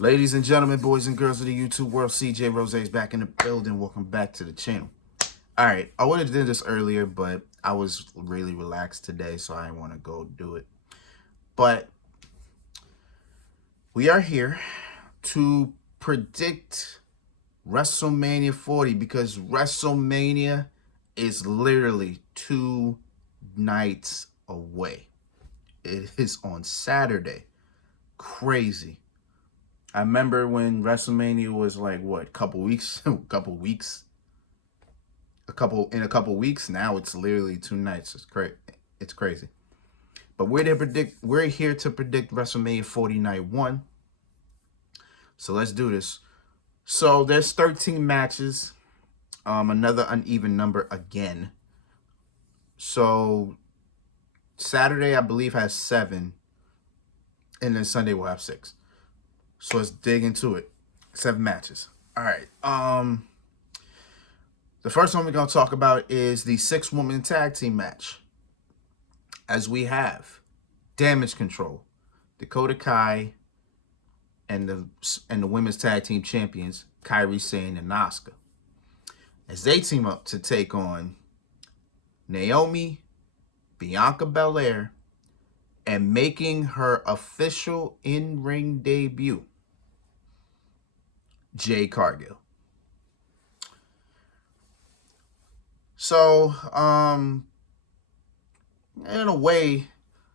Ladies and gentlemen, boys and girls of the YouTube world, CJ Rose is back in the building. Welcome back to the channel. All right, I would have did this earlier, but I was really relaxed today, so I didn't want to go do it. But we are here to predict WrestleMania 40 because WrestleMania is literally 2 nights away. It is on Saturday. Crazy. I remember when WrestleMania was like what, couple weeks, a couple weeks. Now it's literally 2 nights. It's crazy. But we're here to predict WrestleMania 40 night 1. So let's do this. So there's 13 matches. Another uneven number again. So Saturday I believe has 7, and then Sunday we'll have 6. So let's dig into it. 7 matches. All right. The first one we're going to talk about is the 6-woman tag team match. As we have Damage Control, Dakota Kai, and the women's tag team champions, Kairi Sane and Asuka, as they team up to take on Naomi, Bianca Belair, and making her official in-ring debut, Jade Cargill. So, in a way,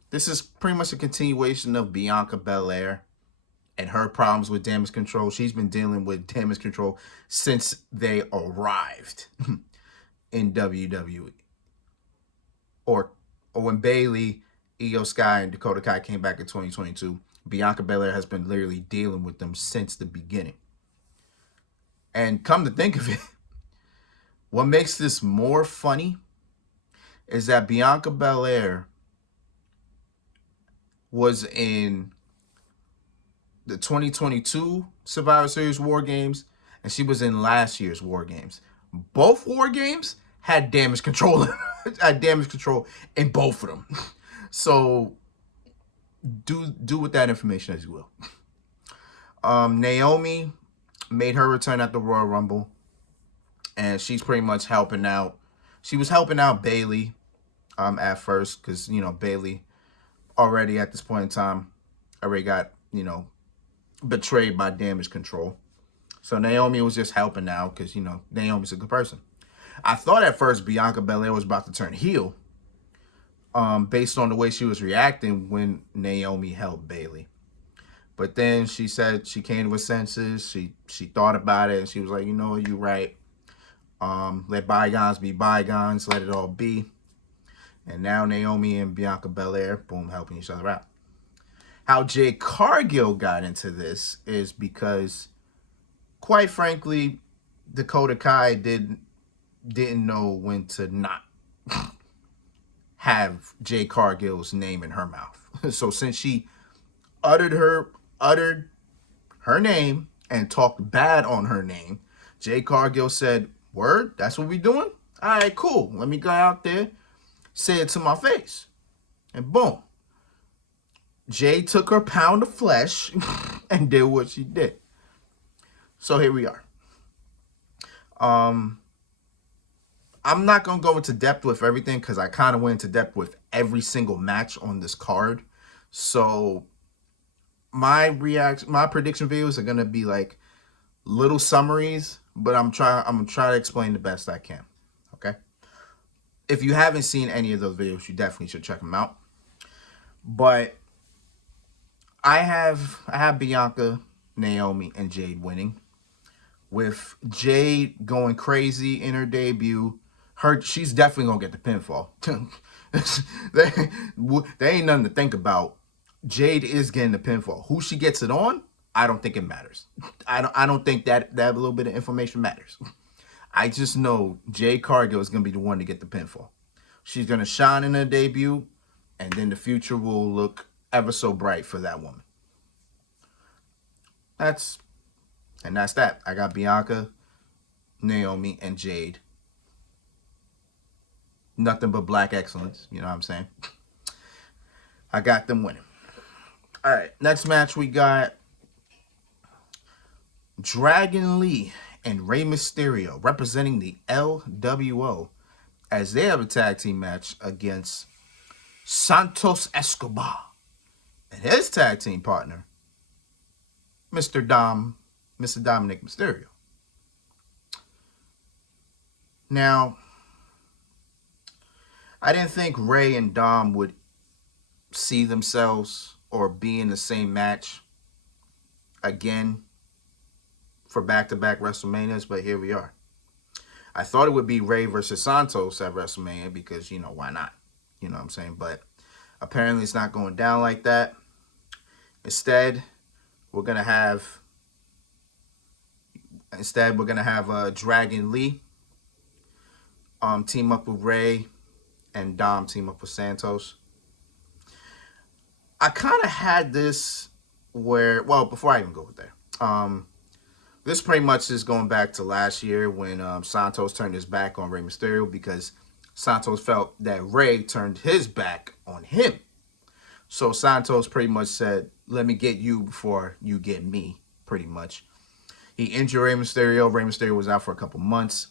this is pretty much a continuation of Bianca Belair and her problems with Damage Control. She's been dealing with Damage Control since they arrived in WWE. Or when Bayley, Io Sky, and Dakota Kai came back in 2022, Bianca Belair has been literally dealing with them since the beginning. And come to think of it, what makes this more funny is that Bianca Belair was in the 2022 Survivor Series War Games, and she was in last year's War Games. Both War Games had Damage Control, had Damage Control in both of them. So do with that information as you will. Naomi made her return at the Royal Rumble, and she's pretty much helping out. She was helping out Bayley at first because, Bayley already at this point in time already got, betrayed by Damage Control. So Naomi was just helping out because, Naomi's a good person. I thought at first Bianca Belair was about to turn heel based on the way she was reacting when Naomi helped Bayley. But then she said she came to her senses. She thought about it, and she was like, you're right. Let bygones be bygones. Let it all be. And now Naomi and Bianca Belair, boom, helping each other out. How Jade Cargill got into this is because, quite frankly, Dakota Kai didn't know when to not have Jade Cargill's name in her mouth. So since she uttered her name and talked bad on her name, Jade Cargill said, "Word, that's what we doing? All right, cool. Let me go out there, say it to my face." And boom. Jade took her pound of flesh and did what she did. So here we are. I'm not going to go into depth with everything because I kind of went into depth with every single match on this card. So my prediction videos are going to be like little summaries, but I'm going to try to explain the best I can. Okay? If you haven't seen any of those videos, you definitely should check them out. But I have Bianca, Naomi, and Jade winning, with Jade going crazy in her debut. She's definitely gonna get the pinfall. There ain't nothing to think about. Jade is getting the pinfall. Who she gets it on, I don't think it matters. I don't think that little bit of information matters. I just know Jade Cargill is gonna be the one to get the pinfall. She's gonna shine in her debut, and then the future will look ever so bright for that woman. That's that. I got Bianca, Naomi, and Jade. Nothing but black excellence. You know what I'm saying? I got them winning. All right, next match we got Dragon Lee and Rey Mysterio representing the LWO as they have a tag team match against Santos Escobar and his tag team partner, Mr. Dominic Mysterio. Now, I didn't think Rey and Dom would see themselves or be in the same match again for back-to-back WrestleManias, but here we are. I thought it would be Rey versus Santos at WrestleMania because, why not? You know what I'm saying? But apparently it's not going down like that. Instead, we're going to have Dragon Lee team up with Rey and Dom team up with Santos. I kind of had this where, well, before I even go with there, this pretty much is going back to last year when Santos turned his back on Rey Mysterio because Santos felt that Rey turned his back on him. So Santos pretty much said, let me get you before you get me, pretty much. He injured Rey Mysterio. Rey Mysterio was out for a couple months.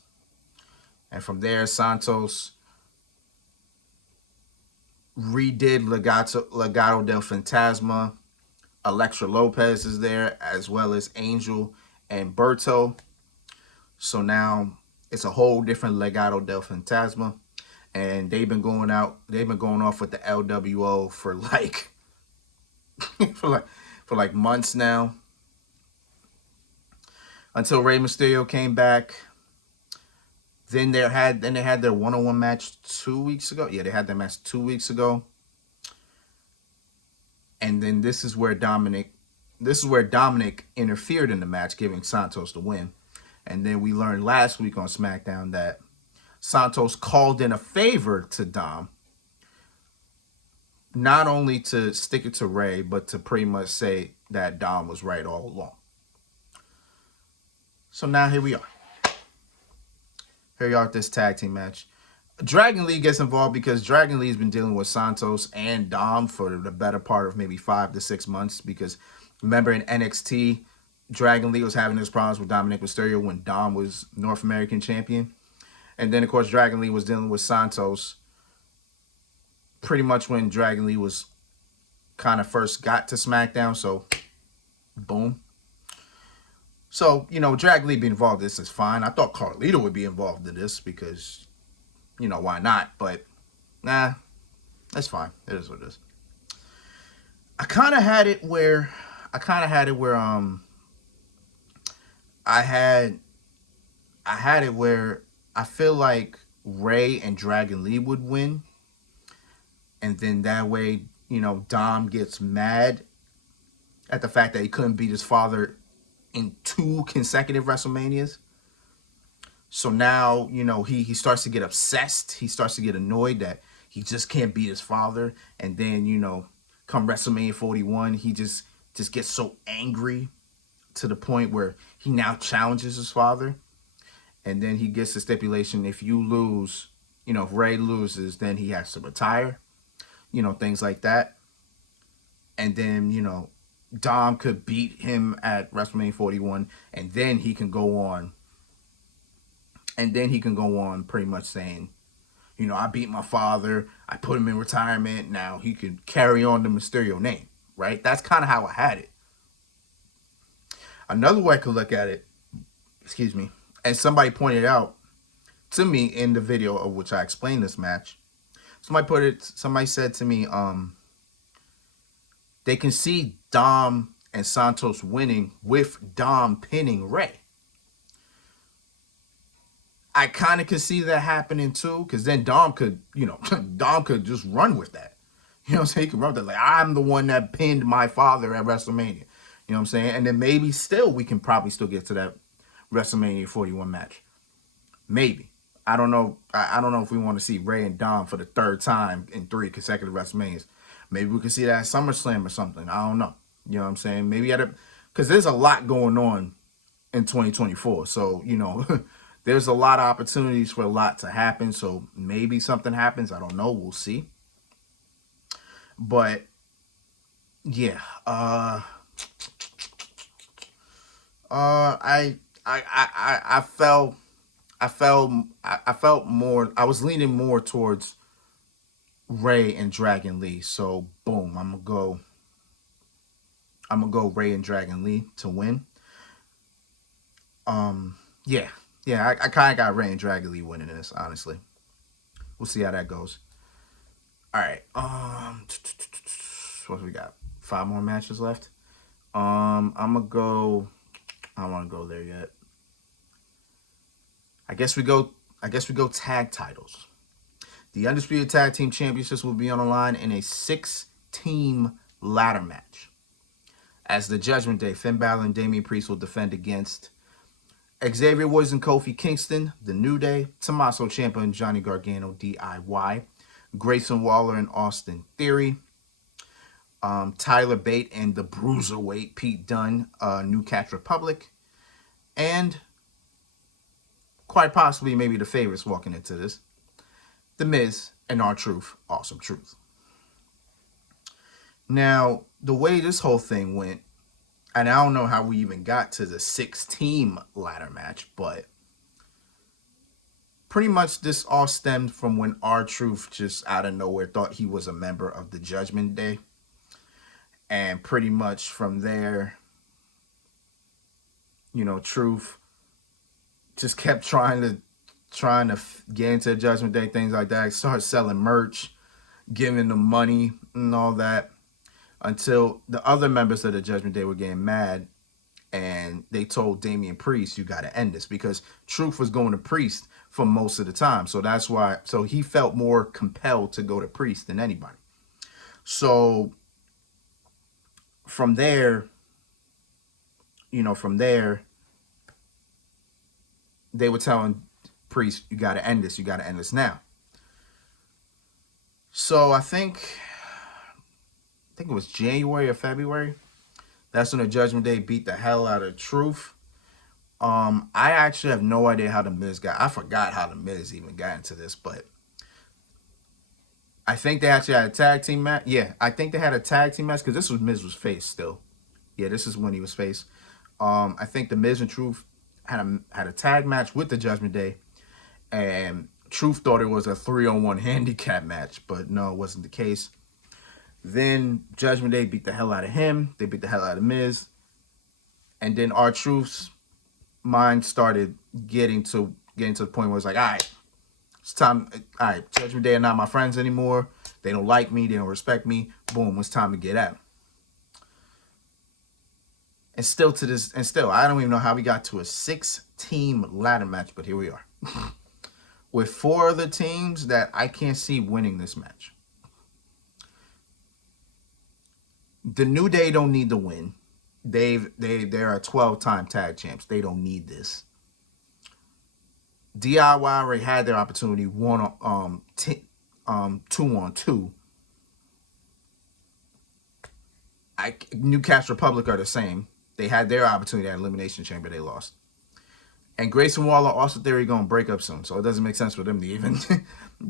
And from there, Santos redid Legado del Fantasma. Elektra Lopez is there, as well as Angel and Berto. So now it's a whole different Legado del Fantasma. And they've been going off with the LWO for like for like months now. Until Rey Mysterio came back. Then they had their one-on-one match 2 weeks ago. Yeah, they had their match 2 weeks ago. And then this is where Dominic interfered in the match, giving Santos the win. And then we learned last week on SmackDown that Santos called in a favor to Dom, not only to stick it to Rey, but to pretty much say that Dom was right all along. So now here we are. Here we are at this tag team match. Dragon Lee gets involved because Dragon Lee has been dealing with Santos and Dom for the better part of maybe 5 to 6 months. Because remember in NXT, Dragon Lee was having his problems with Dominic Mysterio when Dom was North American champion. And then, of course, Dragon Lee was dealing with Santos pretty much when Dragon Lee was kind of first got to SmackDown. So, boom. So, Dragon Lee being involved in this is fine. I thought Carlito would be involved in this because, why not? But, nah, that's fine. It is what it is. I kind of had it where I had it where I feel like Rey and Dragon Lee would win. And then that way, Dom gets mad at the fact that he couldn't beat his father in 2 consecutive WrestleManias. So now, he starts to get obsessed. He starts to get annoyed that he just can't beat his father. And then, come WrestleMania 41, he just gets so angry to the point where he now challenges his father. And then he gets the stipulation, if you lose, if Rey loses, then he has to retire. Things like that. And then, Dom could beat him at WrestleMania 41, and then he can go on. And then he can go on pretty much saying, I beat my father, I put him in retirement, now he could carry on the Mysterio name, right? That's kind of how I had it. Another way I could look at it, and somebody pointed out to me in the video of which I explained this match, somebody said to me, they can see Dom and Santos winning with Dom pinning Rey. I kind of could see that happening too, because then Dom could, Dom could just run with that. You know what I'm saying? He could run with that. Like, I'm the one that pinned my father at WrestleMania. You know what I'm saying? And then maybe we can probably still get to that WrestleMania 41 match. Maybe. I don't know. I don't know if we want to see Rey and Dom for the 3rd time in 3 consecutive WrestleManias. Maybe we can see that at SummerSlam or something. I don't know. You know what I'm saying? Maybe because there's a lot going on in 2024. So, there's a lot of opportunities for a lot to happen. So maybe something happens. I don't know. We'll see. But yeah. I felt more. I was leaning more towards Ray and Dragon Lee. So boom, I'm gonna go Ray and Dragon Lee to win. Um, yeah, yeah. I kind of got Ray and Dragon Lee winning this. Honestly, we'll see how that goes. All right. What do we got? 5 more matches left. I'm gonna go. I don't want to go there yet. I guess we go. I guess we go tag titles. The Undisputed Tag Team Championships will be on the line in a 6-team ladder match. As the Judgment Day, Finn Balor and Damian Priest will defend against Xavier Woods and Kofi Kingston, The New Day, Tommaso Ciampa and Johnny Gargano, DIY, Grayson Waller and Austin Theory, Tyler Bate and the Bruiserweight Pete Dunne, New Catch Republic, and quite possibly maybe the favorites walking into this, The Miz and R-Truth, Awesome Truth. Now, the way this whole thing went, and I don't know how we even got to the 6-team ladder match, but pretty much this all stemmed from when R-Truth just out of nowhere thought he was a member of the Judgment Day. And pretty much from there, Truth just kept trying to get into the Judgment Day, things like that. Start selling merch, giving them money and all that, until the other members of the Judgment Day were getting mad, and they told Damian Priest, "You got to end this," because Truth was going to Priest for most of the time. So that's why. So he felt more compelled to go to Priest than anybody. So from there, they were telling Priest, "You got to end this. You got to end this now." So I think it was January or February. That's when the Judgment Day beat the hell out of Truth. I actually have no idea how the Miz got. I forgot how the Miz even got into this, but I think they actually had a tag team match. Yeah, I think they had a tag team match because this was Miz was face still. Yeah, this is when he was face. I think the Miz and Truth had a tag match with the Judgment Day, and Truth thought it was a 3-on-1 handicap match, but no, it wasn't the case. Then Judgment Day beat the hell out of him. They beat the hell out of Miz, and then R-Truth's mind started getting to the point where it's like, all right, it's time. All right, Judgment Day are not my friends anymore. They don't like me. They don't respect me. Boom, it's time to get out. And still, I don't even know how we got to a 6-team ladder match, but here we are. With 4 other teams that I can't see winning this match. The New Day don't need to win. They're a 12-time tag champs. They don't need this. DIY already had their opportunity 2-on-2. New Catch Republic are the same. They had their opportunity at Elimination Chamber. They lost. And Grayson Waller, Austin Theory going to break up soon. So it doesn't make sense for them to even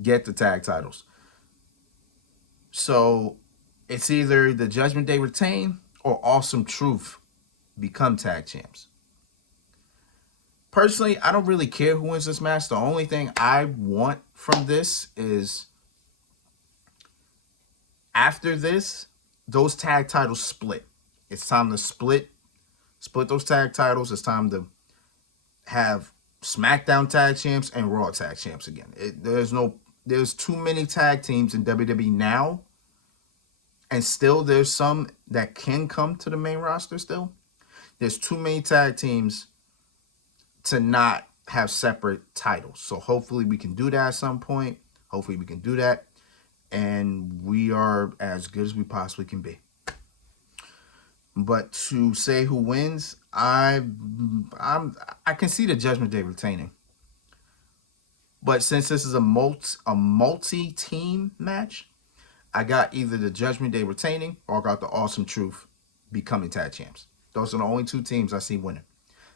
get the tag titles. So it's either the Judgment Day retain or Awesome Truth become tag champs. Personally, I don't really care who wins this match. The only thing I want from this is after this, those tag titles split. It's time to split those tag titles. It's time to have SmackDown tag champs and Raw tag champs again. There's too many tag teams in WWE now, and still there's some that can come to the main roster still. There's too many tag teams to not have separate titles. So hopefully we can do that at some point. Hopefully we can do that. And we are as good as we possibly can be. But to say who wins, I can see the Judgment Day retaining. But since this is a multi-team match, I got either the Judgment Day retaining or I got the Awesome Truth becoming tag champs. Those are the only 2 teams I see winning.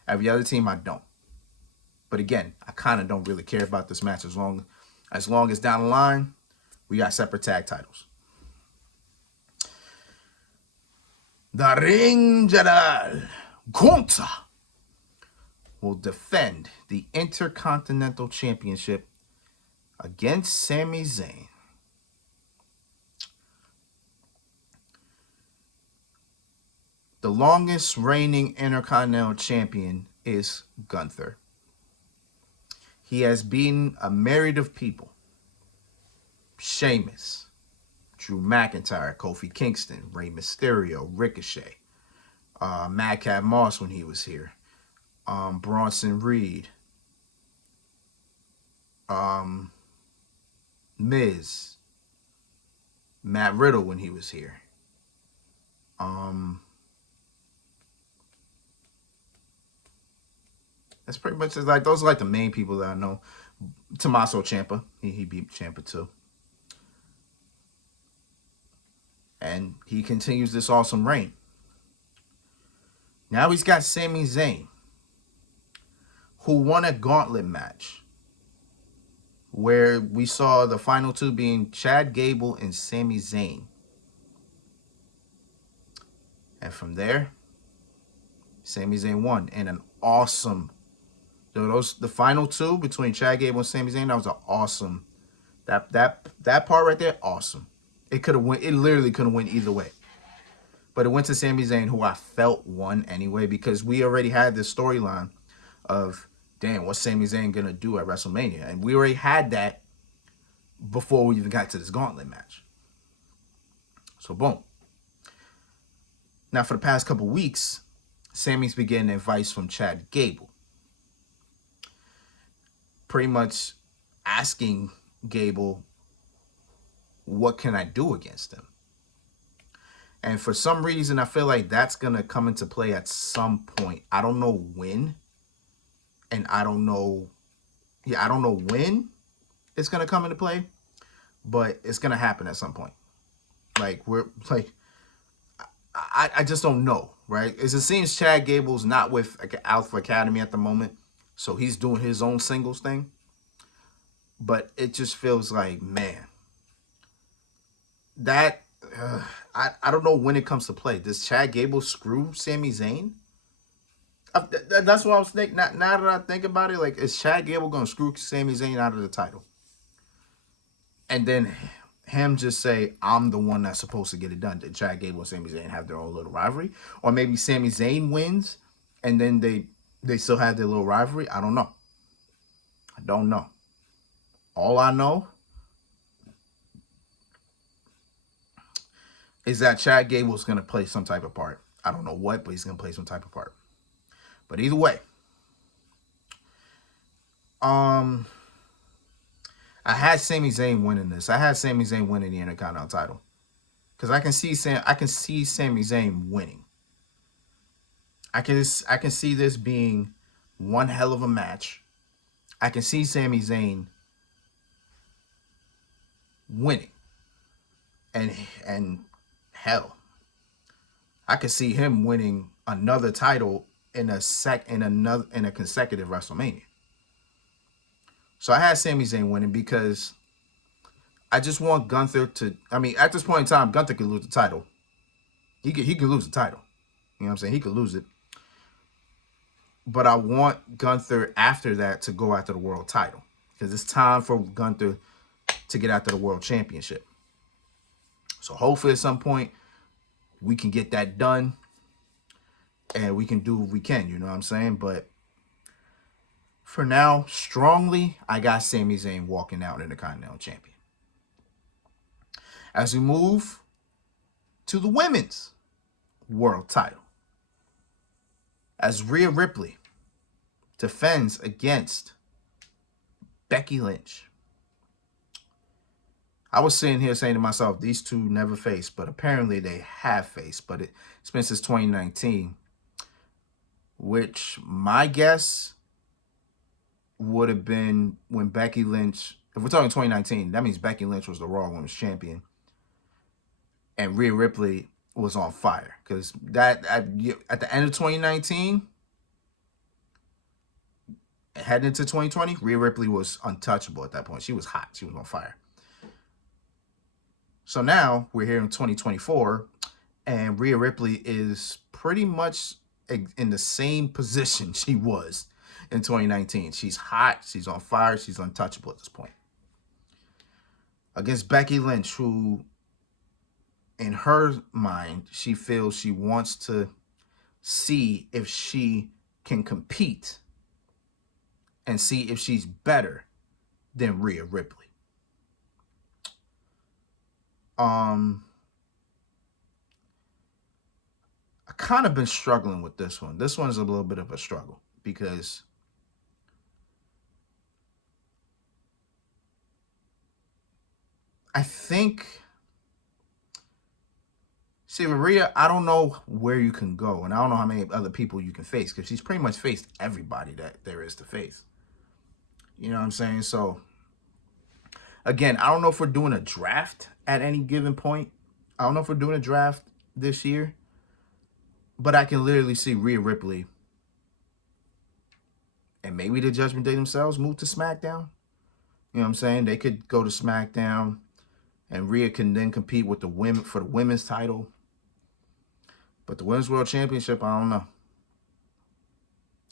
Every other team I don't. But again, I kind of don't really care about this match as long as down the line, we got separate tag titles. The Ring General contra will defend the Intercontinental Championship against Sami Zayn. The longest reigning Intercontinental Champion is Gunther. He has beaten a myriad of people. Sheamus, Drew McIntyre, Kofi Kingston, Rey Mysterio, Ricochet, Madcap Moss when he was here, Bronson Reed, Miz, Matt Riddle when he was here. That's pretty much like those are like the main people that I know. Tommaso Ciampa, he beat Ciampa too, and he continues this awesome reign. Now he's got Sami Zayn, who won a gauntlet match where we saw the final two being Chad Gable and Sami Zayn. And from there, Sami Zayn won in an awesome. The final two between Chad Gable and Sami Zayn, that was an awesome. That part right there, awesome. It could have went. It literally could have went either way. But it went to Sami Zayn, who I felt won anyway, because we already had this storyline of, damn, what's Sami Zayn gonna do at WrestleMania? And we already had that before we even got to this gauntlet match. So boom. Now for the past couple weeks, Sami's been getting advice from Chad Gable, pretty much asking Gable, what can I do against him? And for some reason, I feel like that's going to come into play at some point. I don't know when. And I don't know when it's going to come into play. But it's going to happen at some point. I just don't know, right? As it seems Chad Gable's not with Alpha Academy at the moment. So he's doing his own singles thing. But it just feels like, man, that... I don't know when it comes to play. Does Chad Gable screw Sami Zayn? That's what I was thinking. Now that I think about it, like, is Chad Gable going to screw Sami Zayn out of the title? And then him just say, I'm the one that's supposed to get it done. Did Chad Gable and Sami Zayn have their own little rivalry? Or maybe Sami Zayn wins and then they still have their little rivalry? I don't know. I don't know. All I know is that Chad Gable's going to play some type of part. I don't know what, but he's going to play some type of part. But either way, I had Sami Zayn winning this. I had Sami Zayn winning the Intercontinental title. Because I can see Sami Zayn winning. I can see this being one hell of a match. I can see Sami Zayn winning. And hell, I could see him winning another title in a consecutive WrestleMania. So I had Sami Zayn winning because I just want Gunther to. I mean, at this point in time, Gunther could lose the title. He could lose the title. You know what I'm saying? He could lose it. But I want Gunther after that to go after the world title because it's time for Gunther to get after the world championship. So hopefully at some point we can get that done and we can do what we can, you know what I'm saying? But for now, strongly, I got Sami Zayn walking out in the Continental Champion. As we move to the women's world title, as Rhea Ripley defends against Becky Lynch. I was sitting here saying to myself, these two never faced, but apparently they have faced. But it's been since 2019, which my guess would have been when Becky Lynch, if we're talking 2019, that means Becky Lynch was the Raw Women's Champion. And Rhea Ripley was on fire. Because that at the end of 2019, heading into 2020, Rhea Ripley was untouchable at that point. She was hot. She was on fire. So now we're here in 2024, and Rhea Ripley is pretty much in the same position she was in 2019. She's hot. She's on fire. She's untouchable at this point. Against Becky Lynch, who, in her mind, she feels she wants to see if she can compete and see if she's better than Rhea Ripley. I kind of been struggling with this one. This one's a little bit of a struggle because I think, see, with Rhea, I don't know where you can go, and I don't know how many other people you can face because she's pretty much faced everybody that there is to face. You know what I'm saying? So, again, I don't know if we're doing a draft at any given point. I don't know if we're doing a draft this year, but I can literally see Rhea Ripley and maybe the Judgment Day themselves move to SmackDown. You know what I'm saying? They could go to SmackDown, and Rhea can then compete with the women for the women's title. But the Women's World Championship, I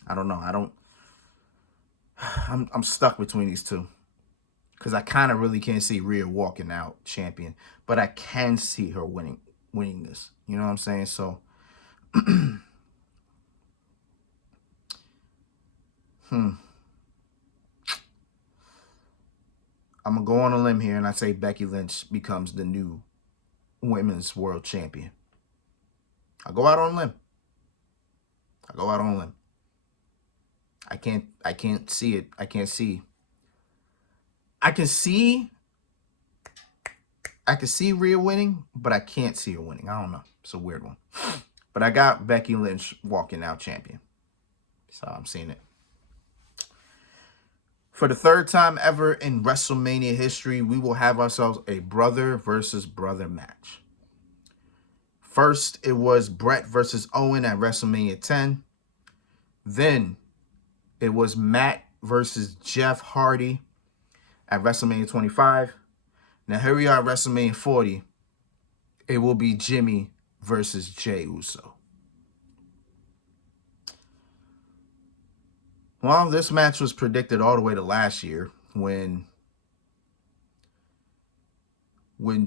don't know. I'm stuck between these two. Because I kind of really can't see Rhea walking out champion. But I can see her winning this. You know what I'm saying? So, I'm going to go on a limb here, and I say Becky Lynch becomes the new Women's World Champion. I'll go out on a limb. I can't see it. I can see Rhea winning, but I can't see her winning. I don't know. It's a weird one. But I got Becky Lynch walking out champion. So I'm seeing it. For the third time ever in WrestleMania history, we will have ourselves a brother versus brother match. First, it was Brett versus Owen at WrestleMania 10. Then, it was Matt versus Jeff Hardy at WrestleMania 25. Now, here we are at WrestleMania 40. It will be Jimmy versus Jey Uso. Well, this match was predicted all the way to last year when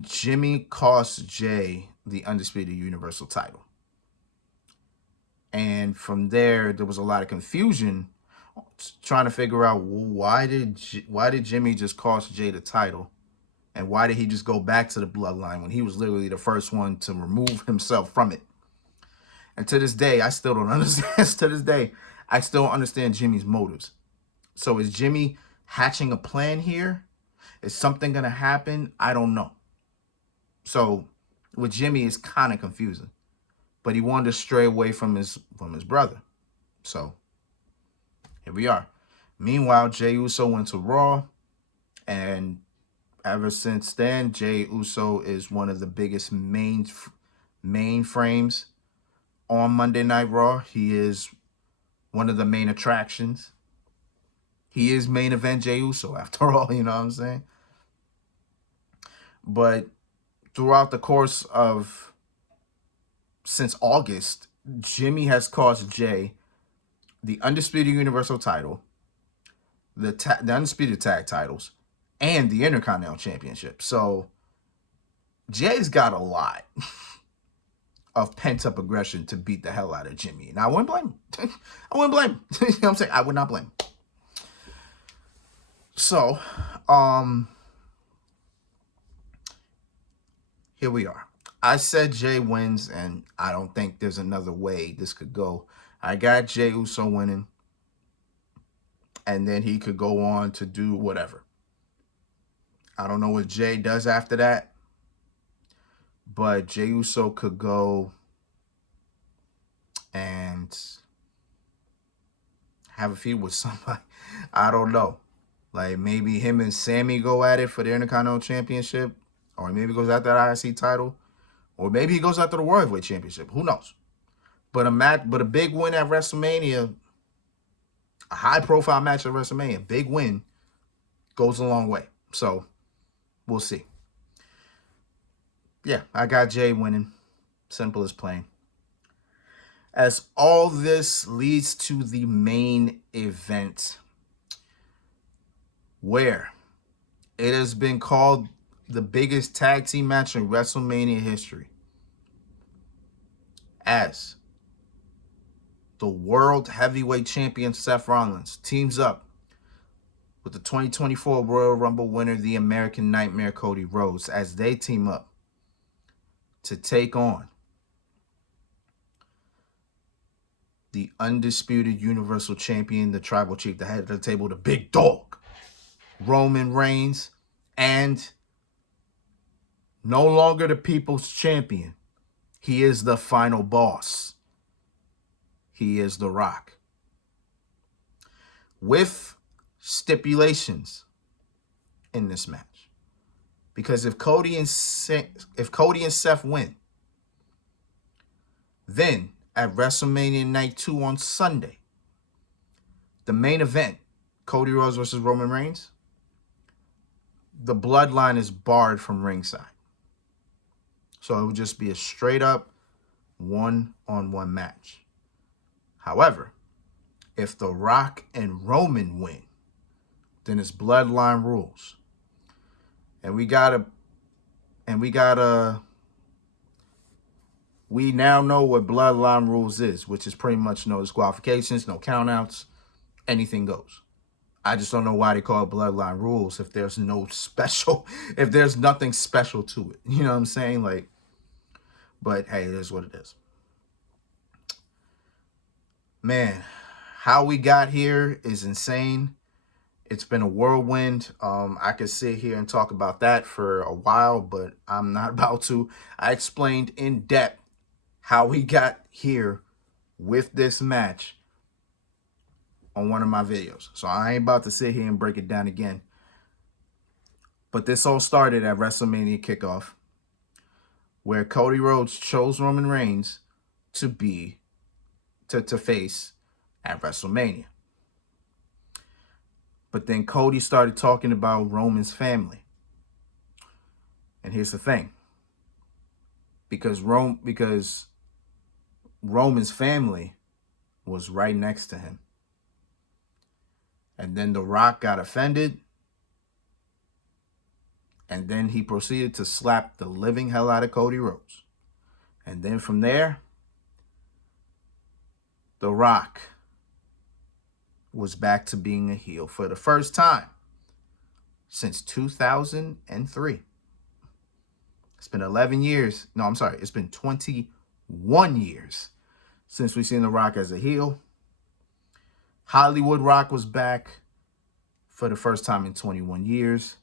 Jimmy cost Jey the Undisputed Universal title. And from there was a lot of confusion trying to figure out why did Jimmy just cost Jey the title, and why did he just go back to the bloodline when he was literally the first one to remove himself from it. And to this day, I still don't understand. I still don't understand Jimmy's motives. So is Jimmy hatching a plan here? Is something going to happen? I don't know. So with Jimmy, it's kind of confusing. But he wanted to stray away from his brother. So here we are. Meanwhile, Jey Uso went to Raw. And ever since then, Jey Uso is one of the biggest mainframes on Monday Night Raw. He is one of the main attractions. He is main event Jey Uso, after all, you know what I'm saying? But throughout the course of, since August, Jimmy has cost Jey the Undisputed Universal title, the Undisputed Tag titles, and the Intercontinental Championship. So Jay's got a lot of pent-up aggression to beat the hell out of Jimmy. And I wouldn't blame him. I wouldn't blame him. You know what I'm saying? I would not blame him. So, here we are. I said Jey wins, and I don't think there's another way this could go. I got Jey Uso winning, and then he could go on to do whatever. I don't know what Jey does after that, but Jey Uso could go and have a feud with somebody. I don't know. Like, maybe him and Sammy go at it for the Intercontinental Championship, or maybe goes after that IC title, or maybe he goes after the World Heavyweight Championship. Who knows? But a big win at WrestleMania, a high-profile match at WrestleMania, big win goes a long way. So we'll see. Yeah, I got Jey winning. Simple as plain. As all this leads to the main event, where it has been called the biggest tag team match in WrestleMania history, as the World Heavyweight Champion Seth Rollins teams up with the 2024 Royal Rumble winner, the American Nightmare Cody Rhodes, as they team up to take on the undisputed Universal Champion, the Tribal Chief, the head of the table, the big dog, Roman Reigns, and no longer the People's Champion. He is the final boss. He is The Rock. With stipulations in this match. Because if Cody and Seth win, then at WrestleMania Night 2 on Sunday, the main event, Cody Rhodes versus Roman Reigns, the bloodline is barred from ringside. So it would just be a straight up one-on-one match. However, if The Rock and Roman win, then it's bloodline rules. We now know what bloodline rules is, which is pretty much no disqualifications, no countouts, anything goes. I just don't know why they call it bloodline rules if there's if there's nothing special to it. You know what I'm saying? But hey, it is what it is. Man, how we got here is insane. It's been a whirlwind. I could sit here and talk about that for a while, but I'm not about to. I explained in depth how we got here with this match on one of my videos. So I ain't about to sit here and break it down again. But this all started at WrestleMania Kickoff, where Cody Rhodes chose Roman Reigns to face at WrestleMania. But then Cody started talking about Roman's family. And here's the thing. Because Roman's family was right next to him. And then The Rock got offended. And then he proceeded to slap the living hell out of Cody Rhodes. And then from there, The Rock was back to being a heel for the first time since 2003. It's been 11 years. No, I'm sorry. It's been 21 years since we've seen The Rock as a heel. Hollywood Rock was back for the first time in 21 years.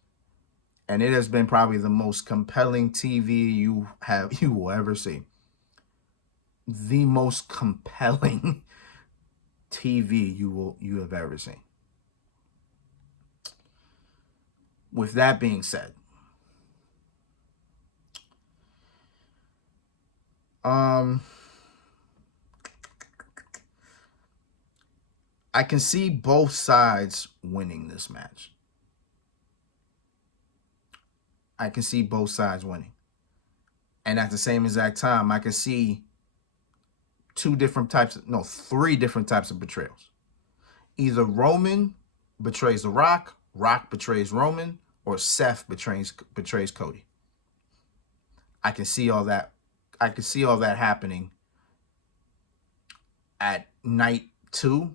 And it has been probably the most compelling TV you will ever see. The most compelling TV you have ever seen. With that being said, I can see both sides winning this match. I can see both sides winning. And at the same exact time, I can see three different types of betrayals. Either Roman betrays The Rock, Rock betrays Roman, or Seth betrays Cody. I can see all that. I can see all that happening at night 2.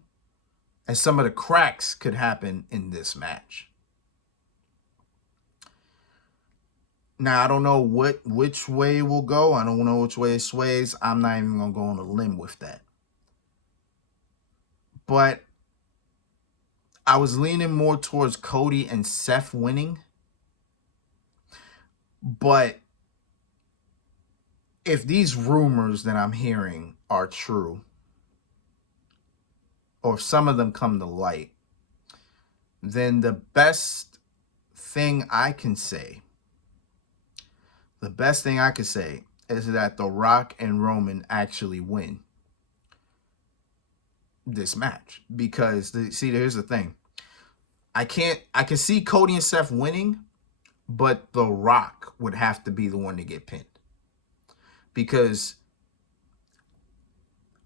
And some of the cracks could happen in this match. Now, I don't know which way it will go. I don't know which way it sways. I'm not even going to go on a limb with that. But I was leaning more towards Cody and Seth winning. But if these rumors that I'm hearing are true, or if some of them come to light, then the best thing I can say is that The Rock and Roman actually win this match. Because, here's the thing. I can see Cody and Seth winning, but The Rock would have to be the one to get pinned. Because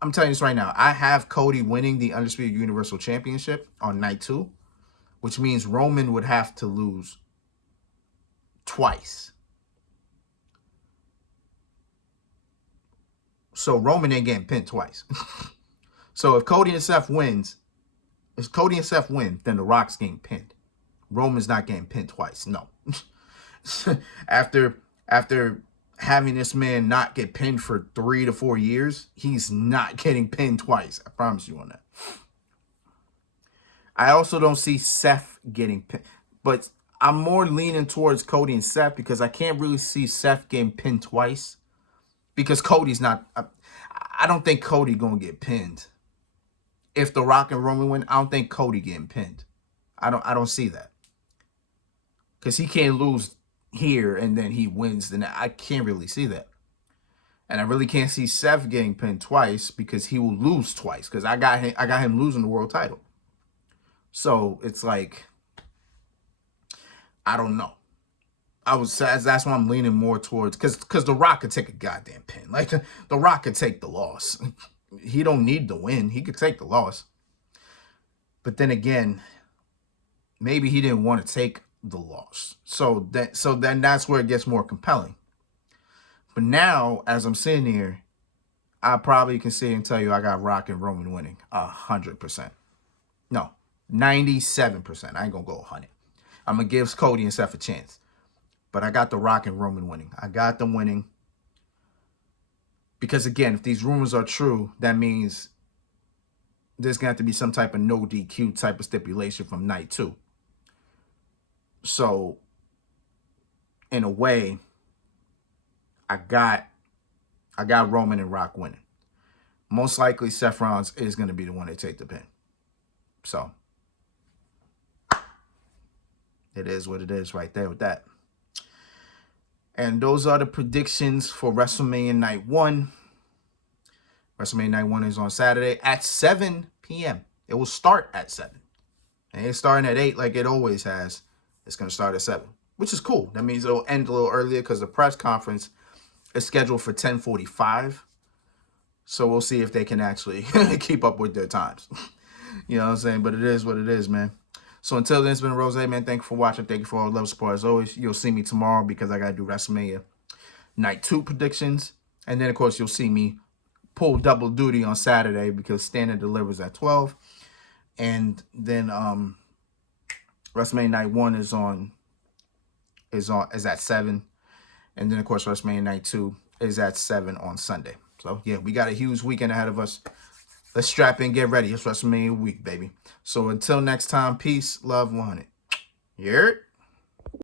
I'm telling you this right now. I have Cody winning the Undisputed Universal Championship on night 2, which means Roman would have to lose twice. So Roman ain't getting pinned twice. So if Cody and Seth win, then The Rock's getting pinned. Roman's not getting pinned twice. No. after having this man not get pinned for 3 to 4 years, he's not getting pinned twice. I promise you on that. I also don't see Seth getting pinned, but I'm more leaning towards Cody and Seth because I can't really see Seth getting pinned twice because Cody's not. I don't think Cody gonna get pinned. If The Rock and Roman win, I don't think Cody getting pinned. I don't see that because he can't lose here and then he wins. Then I can't really see that, and I really can't see Seth getting pinned twice because he will lose twice. Because I got him losing the world title. So it's like, I don't know. That's why I'm leaning more towards because The Rock could take a goddamn pin. Like the Rock could take the loss. He don't need to win. He could take the loss. But then again, maybe he didn't want to take the loss. So then that's where it gets more compelling. But now, as I'm sitting here, I probably can sit and tell you I got Rock and Roman winning 100%. No, 97%. I ain't gonna go 100. I'm gonna give Cody and Seth a chance. But I got The Rock and Roman winning. I got them winning. Because again, if these rumors are true, that means there's going to have to be some type of no DQ type of stipulation from night 2. So, in a way, I got Roman and Rock winning. Most likely, Seth Rollins is going to be the one to take the pin. So, it is what it is right there with that. And those are the predictions for WrestleMania Night 1. WrestleMania Night 1 is on Saturday at 7 p.m. It will start at 7. And it's starting at 8 like it always has. It's going to start at 7, which is cool. That means it'll end a little earlier because the press conference is scheduled for 10:45. So we'll see if they can actually keep up with their times. You know what I'm saying? But it is what it is, man. So until then, it's been Rose, man. Thank you for watching. Thank you for all the love support. As always, you'll see me tomorrow because I got to do WrestleMania Night 2 predictions. And then, of course, you'll see me pull double duty on Saturday because Standard delivers at 12. And then WrestleMania Night 1 is at 7. And then, of course, WrestleMania Night 2 is at 7 on Sunday. So, yeah, we got a huge weekend ahead of us. Let's strap in, get ready. It's WrestleMania week, baby. So until next time, peace, love, 100. You heard?